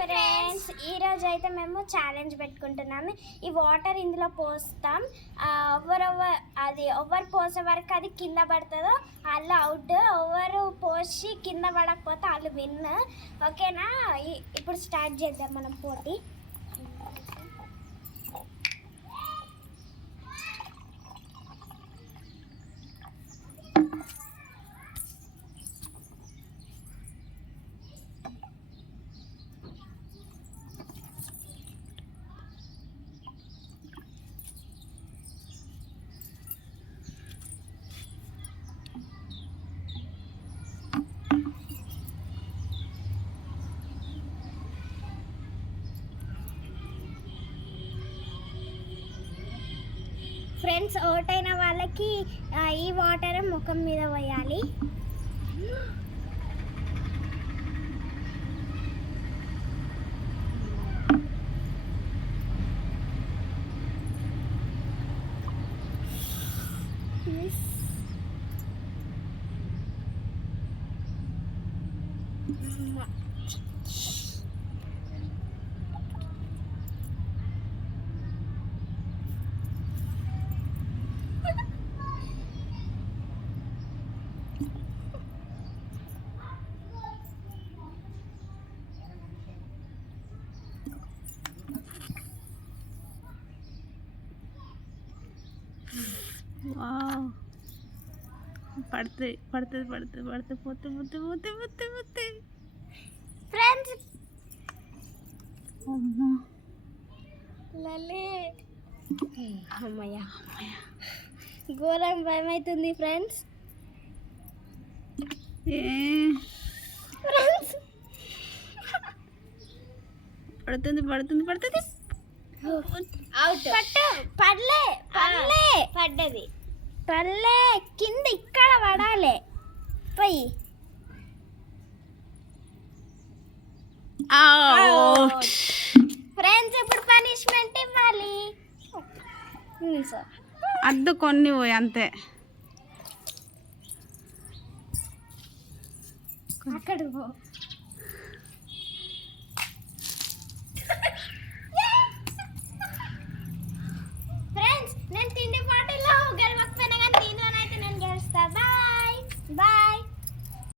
Friends, ఈరోజు అయితే మేము ఛాలెంజ్ పెట్టుకుంటున్నాము. ఈ వాటర్ ఇందులో పోస్తాం. ఎవరు పోసే వరకు అది కింద పడుతుందో వాళ్ళు అవుట్. ఎవరు పోసి కింద పడకపోతే వాళ్ళు విన్. ఓకేనా? ఇప్పుడు స్టార్ట్ చేద్దాం మనం పోటీ. ఫ్రెండ్స్, అవుట్ అయిన వాళ్ళకి ఈ వాటర్ ముఖం మీద పోయాలి. పడుతుంది పోతే ఫ్రెండ్స్, లలి అమ్మయ్య ఘోరం భయం అవుతుంది ఫ్రెండ్స్. పడుతుంది పడ్డది పల్లె కింద ఇక్కడ పడాలి. పోయి ఫ్రెండ్స్, ఇప్పుడు పనిష్మెంట్ ఇవ్వాలి. అద్దు కొన్ని పోయి అంతే. అక్కడ